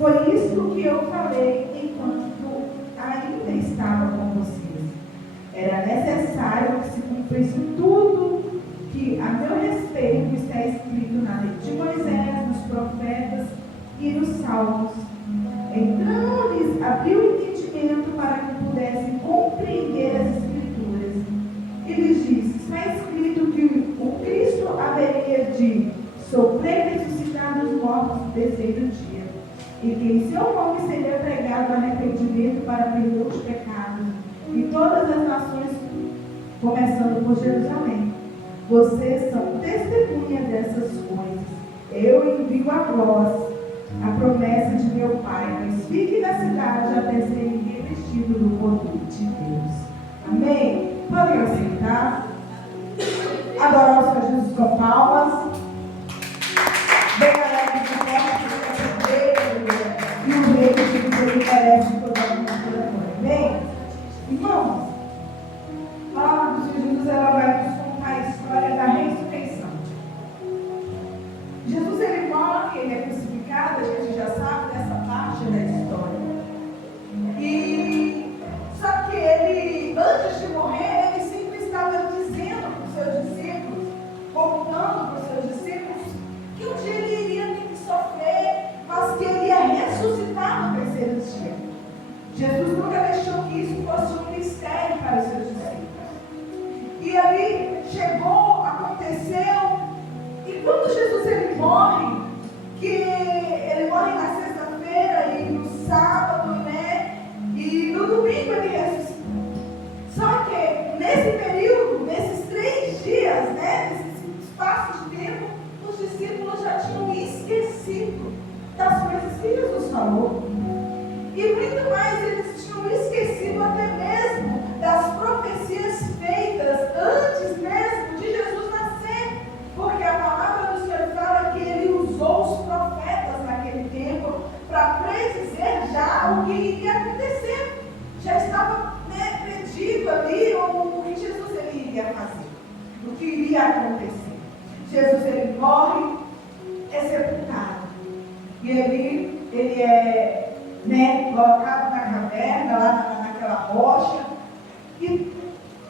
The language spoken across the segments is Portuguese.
Foi isso que eu falei enquanto ainda estava com vocês. Era necessário que se cumprisse tudo que a meu respeito está escrito na lei de Moisés, nos profetas e nos salmos. Então lhes abriu o entendimento para que pudessem compreender as Escrituras. E lhes disse: está escrito que o Cristo haveria de sofrer e ressuscitar dos mortos no terceiro dia, e que em seu nome seria pregado arrependimento para perdão de pecados, e todas as nações, começando por Jerusalém. Vocês são testemunhas dessas coisas. Eu envio a vós a promessa de meu Pai, mas fique na cidade até serem revestidos do poder de Deus. Amém? Podem aceitar? Adorar o Senhor Jesus com palmas. Bem alegre de forte, e o rei de Jesus, ele merece toda a honra. Amém? Irmãos, a palavra do Senhor Jesus, ela vai nos contar a história da ressurreição. Jesus, ele morre, ele é crucificado, a gente já sabe dessa parte da história. E só que ele, antes de morrer, ele sempre estava dizendo para os seus discípulos, contando para os seus discípulos, que um dia ele iria ter que sofrer, mas que ele ia ressuscitar no terceiro dia. Jesus nunca deixou que isso fosse um mistério para os seus discípulos. E ali chegou, aconteceu, e quando Jesus ele morre, que ele morre na sexta-feira e no sábado, né? E no domingo ele ressuscita. Só que nesse período, nesses 3 dias, né? Nesse espaço de tempo, os discípulos já tinham esquecido das coisas que Jesus falou. E muito mais, eles tinham esquecido até mesmo das profecias feitas antes mesmo de Jesus nascer. Porque a palavra do Senhor fala que ele usou os profetas naquele tempo para predizer já o que iria acontecer. Já estava, né, predito ali o que Jesus ele iria fazer, o que iria acontecer. Jesus ele morre, é sepultado. E ele é, né, colocado na caverna, lá naquela rocha, e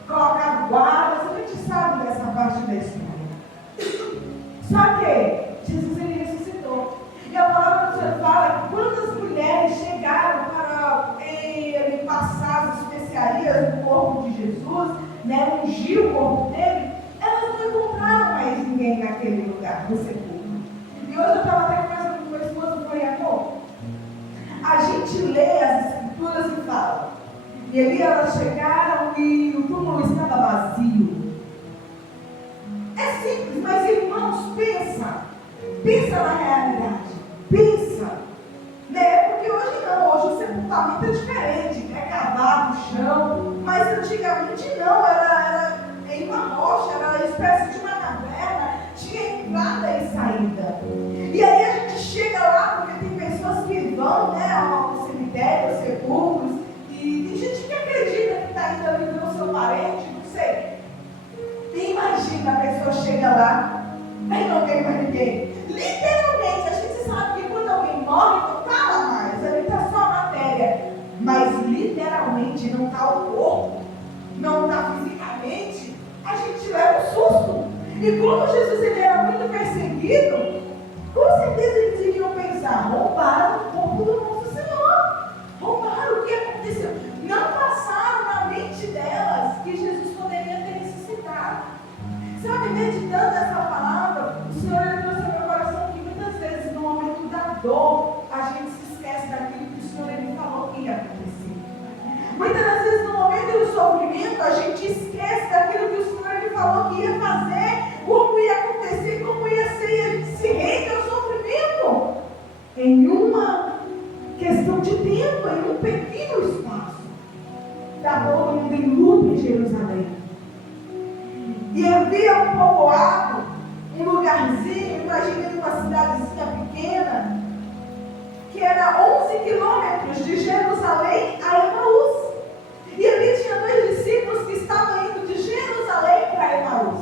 colocado guardas. A gente sabe dessa parte da história. Só que Jesus ele ressuscitou. E a palavra do Senhor fala que quando as mulheres chegaram para ele passar as especiarias no corpo de Jesus, né, ungir o corpo dele, elas não encontraram mais ninguém naquele lugar do sepulcro. E hoje eu estava até conversando com meu esposo, falei: amor, a gente lê as escrituras e fala. E ali elas chegaram e o túmulo estava vazio. É simples, mas irmãos, pensa na realidade, pensa, né? Porque hoje não, hoje o sepultamento é diferente, é cavado no chão, mas antigamente não, era em uma rocha, era uma espécie de uma caverna, tinha entrada e saída. E aí a gente chega lá, porque tem pessoas que vão, né, ao cemitério, aos sepulcros, e tem gente que acredita que está indo ali ver o seu parente, não sei. E imagina, a pessoa chega lá, aí não tem mais ninguém. Literalmente, a gente sabe que quando alguém morre, não está lá mais, ali está só a matéria. Mas literalmente não está o corpo, não está fisicamente, a gente leva um susto. E como Jesus ele era muito perseguido, com certeza eles iriam pensar: roubaram o corpo do nosso Senhor. Roubaram, o que aconteceu? Não passaram na mente delas que Jesus poderia ter ressuscitado. Sabe, meditando essa palavra, o Senhor ele trouxe ao meu coração que muitas vezes no momento da dor, a gente se esquece daquilo que o Senhor ele falou que ia acontecer. Muitas das vezes no momento do sofrimento, a gente esquece daquilo que o Senhor ele falou que ia fazer, como ia acontecer, como ia ser, e a gente se rende ao sofrimento em uma questão de tempo, em um pequeno espaço. Está todo mundo em luto em Jerusalém. E havia um povoado, um lugarzinho, imaginei uma cidadezinha pequena, que era 11 quilômetros de Jerusalém a Emaús. E ali tinha 2 discípulos que estavam indo de Jerusalém para Emaús.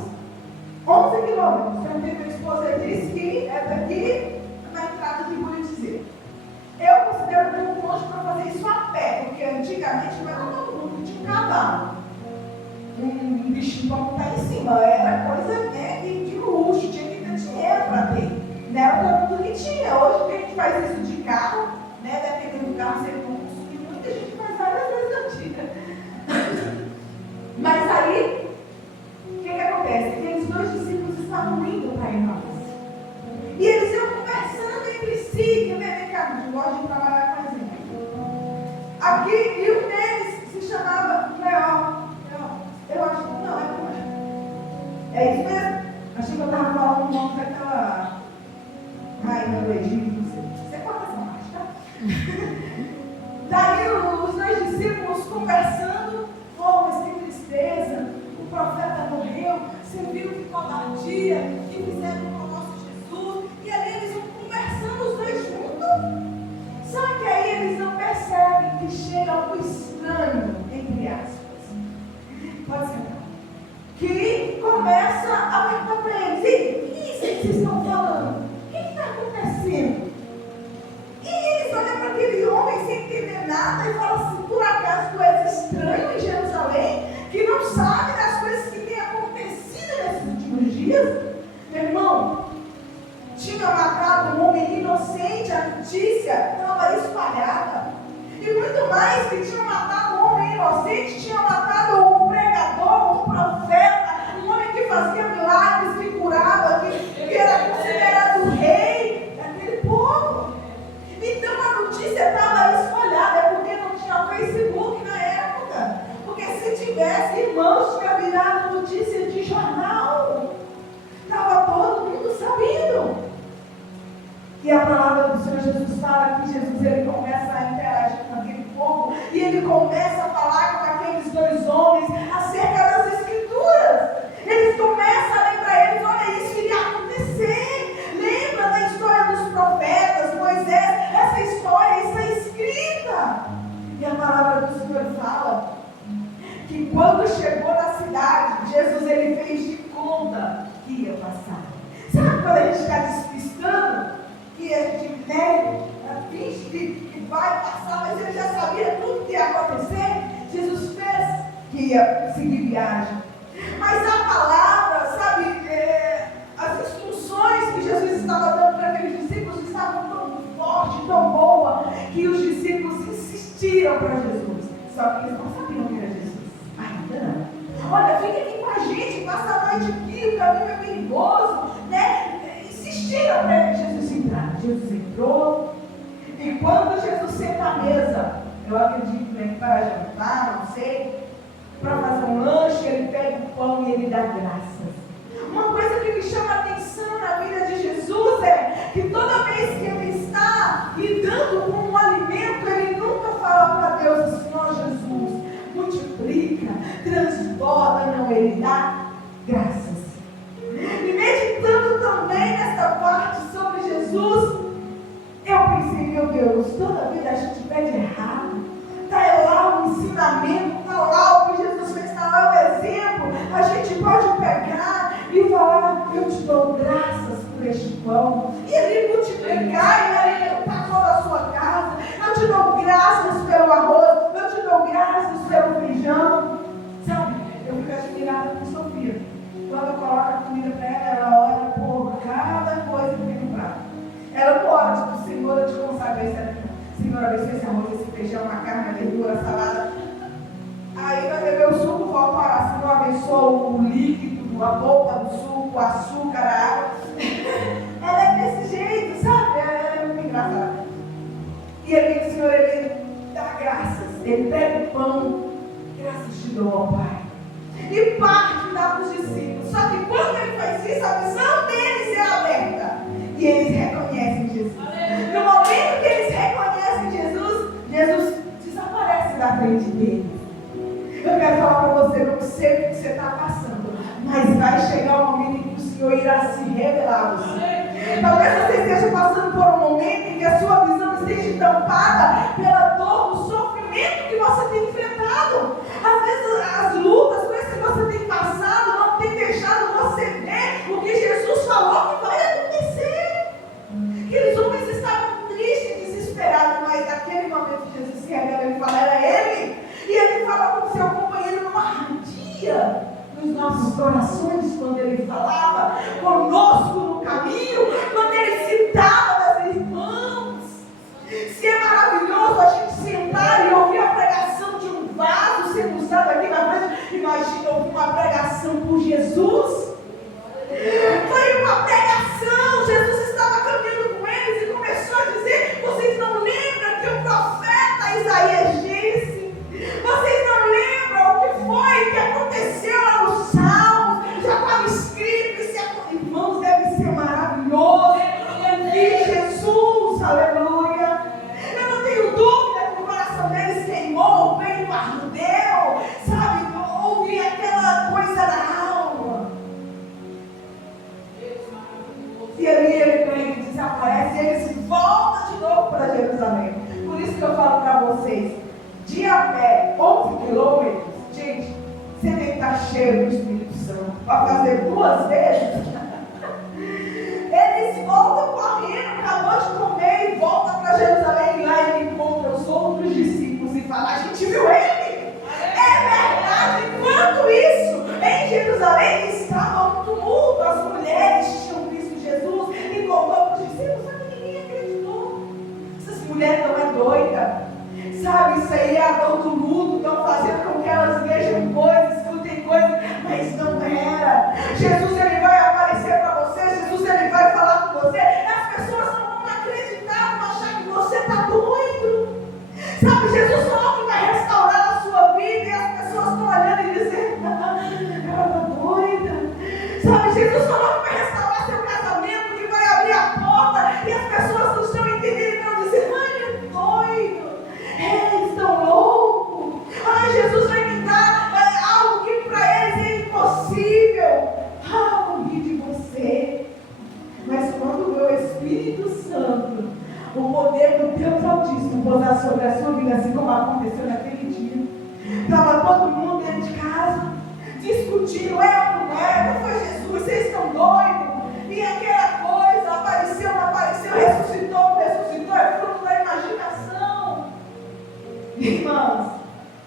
11 quilômetros. Então, minha esposa disse que é daqui na entrada de Buritizeiro. Eu bichinho para montar em cima. Era coisa, né, de luxo, tinha que ter dinheiro para ter. Não era todo mundo que tinha. Hoje a gente faz isso de carro, né, dependendo do carro, você consumir muito, a gente faz várias vezes ao dia. Mas aí, o que acontece? Aqueles dois discípulos estavam indo para Emaús. E eles iam conversando entre si, que eu gosto de trabalhar com exemplo. Aqui, e um deles se chamava Leó. Eu acho que não, é isso mesmo. Achei que eu estava falando o nome daquela rainha do Egito. Você corta essa parte, tá? Daí os dois discípulos conversando. Oh, mas que tristeza, o profeta morreu. Você viu que covardia que fizeram com o nosso Jesus. E ali eles vão conversando os dois juntos. Só que aí eles não percebem que chega algo estranho, entre aspas. Pode ser. Que começa a perguntar para eles: e o que é isso que vocês estão falando? O que está acontecendo? E eles olham para aquele homem sem entender nada e falam assim: por acaso tu és estranho em Jerusalém, que não sabe das coisas que têm acontecido nesses últimos dias? Meu irmão, tinha matado um homem inocente, a notícia estava espalhada. E muito mais que tinha matado um homem inocente, tinha matado um pregador, um profeta, um homem que fazia milagres, que curava, que era considerado o rei daquele povo. Então a notícia estava espalhada, é porque não tinha Facebook na época. Porque se tivesse, irmãos, tinha virado notícia de jornal. Estava todo mundo sabendo. E a palavra do Senhor Jesus fala que Jesus ele começa a interagir com aquele povo e ele começa a falar com aqueles dois homens acerca das Escrituras. Eles começam a lembrar eles: olha, isso iria acontecer. Lembra da história dos profetas, Moisés? Essa história está escrita. E a palavra do Senhor fala que quando chegou na cidade, Jesus ele fez de conta que ia passar. Sabe quando a gente está despistando? Que a gente finge que vai passar, mas ele já sabia tudo que ia acontecer. Jesus fez que ia seguir viagem. Mas a palavra, sabe, as instruções que Jesus estava dando para aqueles discípulos estavam tão fortes, tão boas, que os discípulos insistiram para Jesus. Só que eles não sabiam que era Jesus. Ainda não. Olha, fica aqui com a gente, passa a noite aqui, o caminho é perigoso, né? Insistiram para Jesus entrar. Jesus entrou. E quando Jesus senta à mesa, eu acredito, né, para jantar, não sei, para fazer um lanche, ele pega o pão e ele dá graças. Uma coisa que me chama a atenção na vida de Jesus é que toda vez que ele está lidando com um alimento, ele nunca fala para Deus assim: ó Jesus, multiplica, transborda, não, ele dá graças. E meditando também nessa parte sobre Jesus, eu pensei: meu Deus, toda vida a gente pede errado. Está lá o ensinamento, está lá o que Jesus fez, está lá o exemplo. A gente pode pegar e falar: eu te dou graças por este pão. E ele multiplicar e alimentar toda a sua casa. Eu te dou graças pelo arroz, eu te dou graças pelo feijão. Sabe, eu fico admirada com Sofia. Quando eu coloco a comida para ela, ela olha por cada coisa que tem no prato. Ela não ora, tipo, Senhor, eu te consagro esse. Senhor, abençoe esse arroz, esse feijão, a carne, a verdura, a salada. Aí vai beber o suco, volta a orar: Senhor, abençoa o líquido, a polpa do suco, o açúcar, a água. Ela é desse jeito, sabe? Ela é muito engraçada. E ali o Senhor, ele dá graças. Ele pega o pão, graças te dou, ó Pai. E parte e dá para os discípulos. Só que quando ele faz isso, a visão deles é aberta. E eles reconhecem Jesus. No momento que eles reconhecem Jesus, Jesus desaparece da frente deles. Eu quero falar para você: não sei o que você está passando, mas vai chegar um momento em que o Senhor irá se revelar a você. Talvez você esteja passando por um momento em que a sua visão esteja tampada pela dor, do sofrimento que você tem enfrentado. Às vezes as lutas, coisas que você tem passado, não tem deixado você ver o que Jesus falou que vai acontecer. Aqueles homens estavam tristes, desesperados, mas naquele momento Jesus se revela e fala: era ele. E ele fala com seu companheiro numa ardia, nos nossos corações quando Ele falava conosco no caminho, quando Ele citava das irmãos. Se é maravilhoso a gente sentar e ouvir a pregação de um vaso sendo usado aqui na frente, imagina ouvir uma pregação por Jesus. Foi uma pregação, Jesus estava caminhando com eles e começou a dizer: vocês não lembram que o profeta Isaías disse? Vocês não lembram o que foi que aconteceu lá no Salmo? Já estava escrito, irmãos, deve ser maravilhoso ouvir Jesus, aleluia. Eu não tenho dúvida que o coração deles queimou, o peito ardeu, sabe? Houve aquela coisa da alma. E ali ele desaparece e eles voltam de novo para Jerusalém. Por isso que eu falo para vocês, de a pé, 11 quilômetros, gente, você tem que estar cheio do Espírito Santo para fazer 2 vezes. Eles voltam correndo, acabou de comer e volta para Jerusalém. E lá ele encontra os outros discípulos e fala: a gente viu ele. É verdade. Enquanto isso, em Jerusalém estava um tumulto. As mulheres tinham visto Jesus e contou para os discípulos, só que ninguém acreditou. Essas mulheres estão doidas. Sabe, isso aí é a dor do mundo, estão fazendo com que elas vejam coisas, escutem coisas, mas não era. Jesus, ele vai aparecer para você, Jesus, ele vai falar com você, e as pessoas não vão acreditar, vão achar que você está doido. Sabe, Jesus falou que vai restaurar a sua vida, e as pessoas estão olhando e dizendo: ela está doida. Sabe, Jesus falou que vai restaurar seu casamento, que vai abrir a porta, e as pessoas não estão entendendo e estão dizendo: ele é doido. Eles estão loucos. Jesus vai me dar algo que para eles é impossível. Morri de você. Mas quando o Espírito Santo, o poder do Deus Altíssimo, posar sobre a sua vida, assim como aconteceu naquele dia, estava todo mundo dentro de casa, discutindo: não foi Jesus, vocês estão doidos. E aquela coisa, apareceu, não apareceu, ressuscitou, não ressuscitou, é fruto da imaginação. Irmãos,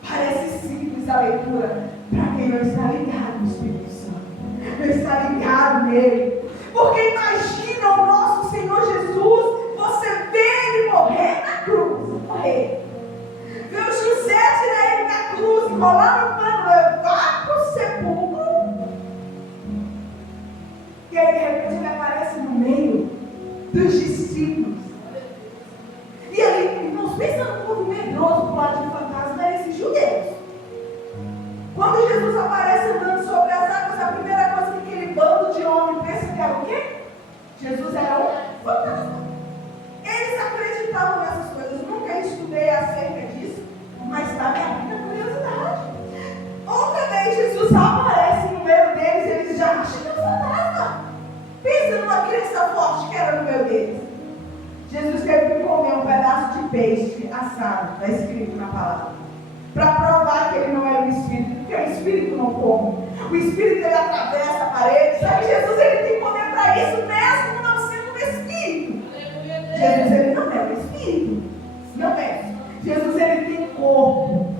parece simples a leitura para quem não está ligado no Espírito Santo, não está ligado nele. Porque imagina o nosso Senhor Jesus, você vê ele morrer na cruz, morrer. Vê o José tirar ele da cruz, enrolar no pano, levar para o sepulcro. E aí de repente ele aparece no meio dos discípulos. E ali, irmãos, pensa no povo medroso do lado de fantasma, eram esses judeus. Quando Jesus aparece andando sobre as águas, a primeira coisa que aquele bando de homens pensa que era o quê? Jesus era um fantasma. Eles acreditavam nessas coisas. Nunca estudei acerca disso, mas está minha vida curiosidade. Outra vez Jesus aparece no meio deles, eles já acham que é um fantasma. Pensa numa criança forte que era no meio deles. Jesus teve que comer um pedaço de peixe assado, está escrito na palavra, para provar que ele não era um espírito, porque o espírito não come. O espírito, ele atravessa a parede. Sabe, Jesus, ele tem poder para isso, mesmo não sendo um espírito. Jesus, ele não é um espírito, não é. Jesus, ele tem corpo.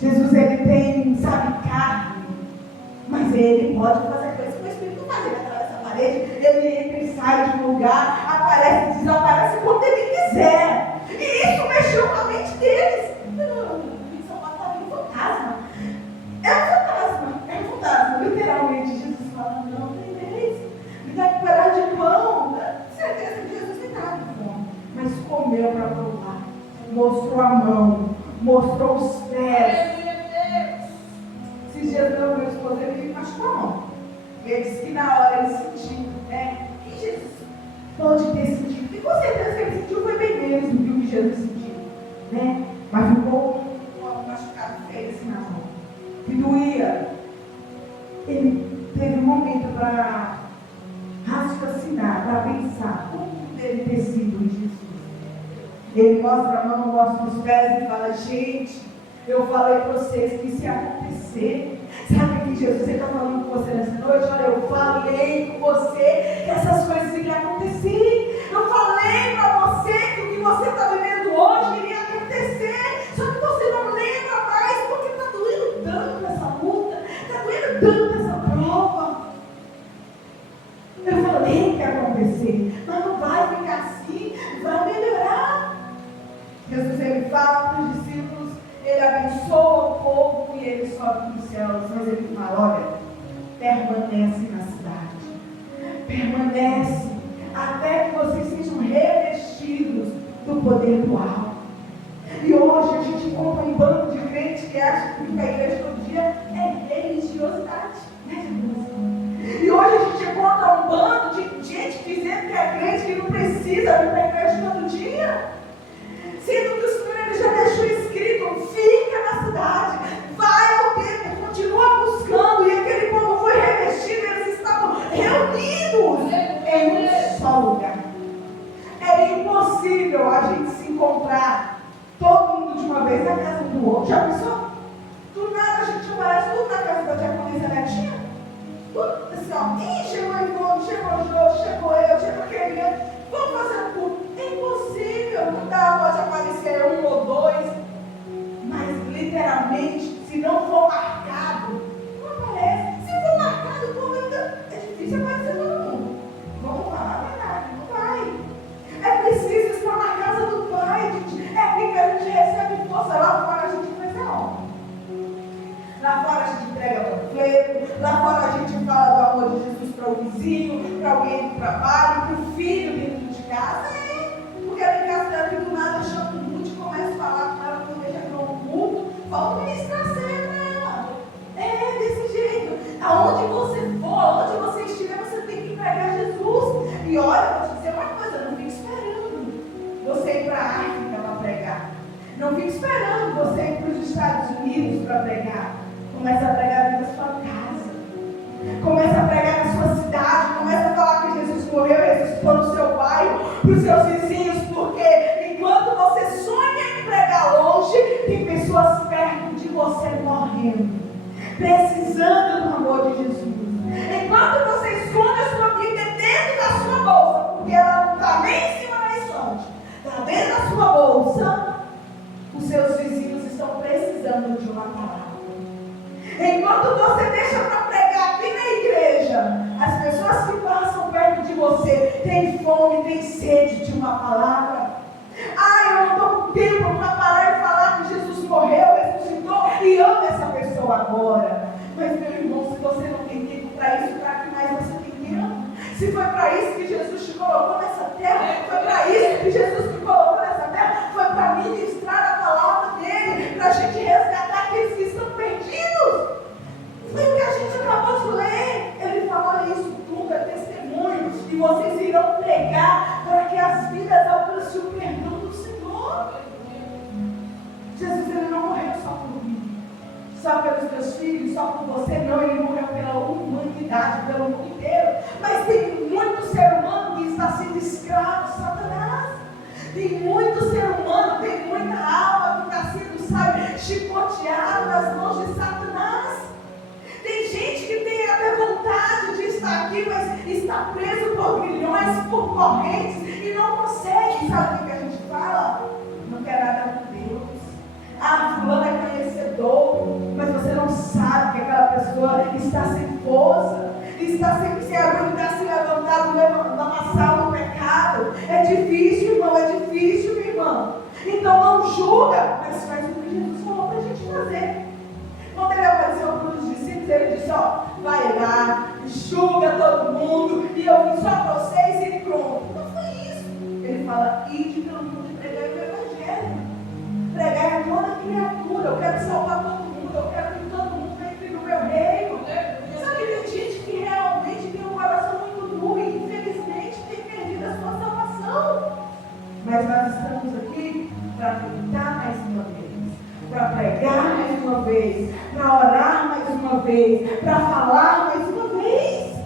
Jesus, ele tem, sabe, carne. Mas ele pode fazer coisas que o espírito faz. Ele atravessa a parede, ele entra e sai de um lugar, aparece e desaparece quando ele quiser. E isso mexeu com a mente deles. Fantasma. É um fantasma. Literalmente, Jesus fala: não tem vez. Me dá um pedaço de pão. Certeza que Jesus não estava com fome, mas comeu para provar. Mostrou a mão, mostrou os pés. Esses dias meu esposo, ele machucou a mão. Ele disse que na hora ele sentiu, que Jesus pode ter sentido. E com certeza que ele sentiu foi bem menos do que o que Jesus sentiu, né? Mas ficou machucado feio assim na mão, que doía. Ele teve um momento para raciocinar, para pensar como deve ter sido em Jesus. Ele mostra a mão, mostra os pés e fala: gente, eu falei para vocês que isso ia acontecer. Sabe que Jesus está falando com você nessa noite? Olha, eu falei com você que essas coisas iriam acontecer. Eu falei para você que o que você está vivendo hoje iria acontecer. Só que você não lembra mais porque está doendo tanto essa luta, está doendo tanto essa prova. que ele sobe para os céus, mas ele fala, olha, permanece na cidade. Permanece até que vocês sejam revestidos do poder do alto. E hoje a gente encontra um bando de crentes que acha que a igreja todo dia é religiosidade, né, Jesus? E hoje a gente encontra um bando de gente dizendo que é crente, que não precisa vir para a igreja todo dia. Sendo que o Senhor ele já deixou escrito, fica na cidade, vai ao templo, continua buscando. E aquele povo foi revestido, eles estavam reunidos em um só lugar. É impossível a gente se encontrar todo mundo de uma vez na casa do outro. Já pensou? Do nada a gente aparece tudo na casa da diaconisa Netinha. Tudo assim, ó. Ih, chegou o Ivone, chegou o Jô, chegou eu, chegou aquele. Vamos fazer um culto. É impossível. Não dá, pode aparecer um ou dois. Mas literalmente, se não for marcado, não aparece. Se for marcado, como ainda é difícil aparecer todo mundo. Vamos falar a verdade, não vai. É preciso estar na casa do Pai, gente. É aqui que a gente recebe força. Lá fora a gente faz a obra. Lá fora a gente entrega panfleto. Lá fora a gente fala do amor de Jesus para o vizinho, para alguém do trabalho, para o filho dentro de casa. Porque ela em casa dela do nada chama o mundo e começa a falar com ela quando deixa para um culto. Falta ministrar certo para ela. É desse jeito. Aonde você for, aonde você estiver, você tem que pregar Jesus. E olha, vou te dizer uma coisa, não fique esperando você ir para a África para pregar. Não fique esperando você ir para os Estados Unidos para pregar. Começa a pregar dentro da sua casa. Começa a pregar na sua cidade. Começa a falar que Jesus morreu e ressuscitou no seu bairro, para os seus vizinhos, porque enquanto você sonha em pregar longe, tem pessoas perto de você morrendo, precisando do amor de Jesus. Enquanto você esconde a sua Bíblia dentro da sua bolsa, porque ela não está nem em cima da estante, está dentro da sua bolsa, os seus vizinhos estão precisando de uma palavra. Enquanto você deixa para pregar aqui na igreja, as pessoas que passam perto de você têm fome, têm sede de uma palavra. Ah, eu não estou com tempo para parar e falar que Jesus morreu, ressuscitou e amo essa pessoa agora. Mas, meu irmão, se você não tem tempo para isso, para que mais você tem tempo? Se foi para isso que Jesus te colocou nessa terra, foi para isso que Jesus te colocou nessa terra, foi para ministrar a palavra dele, para a gente resgatar aqueles que estão perdidos. Foi o que a gente acabou de ler. Ele fala, olha, isso tudo é testemunho, e vocês irão pregar para que as vidas alcancem o perdão do Senhor. Jesus, ele não morreu só por mim, só pelos meus filhos, só por você, não. Ele morreu pela humanidade, pelo mundo inteiro. Mas tem muito ser humano que está sendo escravo de Satanás. Tem muito ser humano, tem muita alma que está sendo, sabe, chicoteada nas mãos de Satanás. Tem gente que tem até vontade de estar aqui, mas está preso por grilhões, por correntes e não consegue. Sabe o que a gente fala? Não quer nada com Deus. Ah, fulano é conhecedor, mas você não sabe que aquela pessoa está sem força, está sem aguentar se levantar, amassar no pecado. É difícil, irmão, é difícil, minha irmã. Então não julga, mas faz o que Jesus falou para a gente fazer. Quando ele apareceu para os discípulos, ele disse, ó, vai lá, julga todo mundo, e eu vim só para vocês e pronto. Não foi isso. Ele fala, ide pelo mundo e pregai o Evangelho. Pregai a toda criatura. Eu quero salvar todo mundo, eu quero que todo mundo entre no meu reino. Sabe, tem gente que realmente tem um coração muito duro e infelizmente tem perdido a sua salvação. Mas nós estamos aqui para tentar mais uma vez, para pregar mais uma vez, para orar mais uma vez, para falar mais uma vez.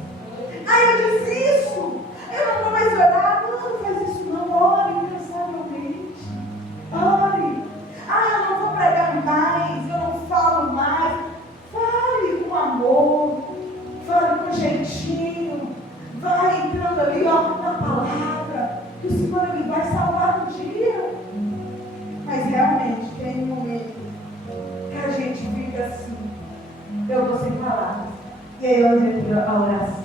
Aí eu desisto, eu não vou mais orar. Não faz isso não, ore incansavelmente, ore. Ah, eu não vou pregar mais, eu não falo mais. Fale com amor, fale com jeitinho, vai entrando ali, ó, na palavra, que o Senhor ele vai salvar um dia. Mas realmente tem um momento que a gente fica assim, eu vou sem palavras. E aí onde entra a oração?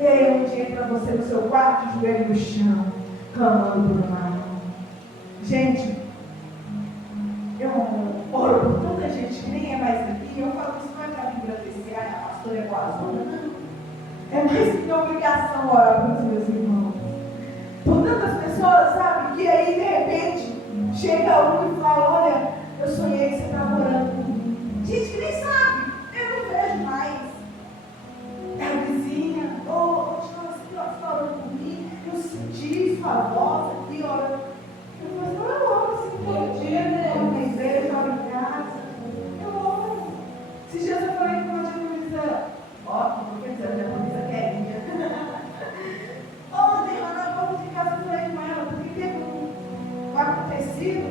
E aí onde entra você no seu quarto, de joelho no chão, clamando por uma alma. Gente, eu oro por tanta gente que nem é mais aqui. É mais que minha obrigação orar para os meus irmãos. Por tantas pessoas, sabe, que aí de repente chega um e fala, olha, eu sonhei que você estava orando por mim. Gente que nem sabe, eu não vejo mais. É a vizinha, você está orando por mim, eu senti sua voz aqui, orando. Eu oro assim todo dia, né? Eu oro na igreja, eu oro em casa. Eu oro. Esses dias eu falei com uma diaconisa, porque dizer, a diaconisa querinha. Ontem, lá na porta de casa, eu falei com ela, porque teve um acontecido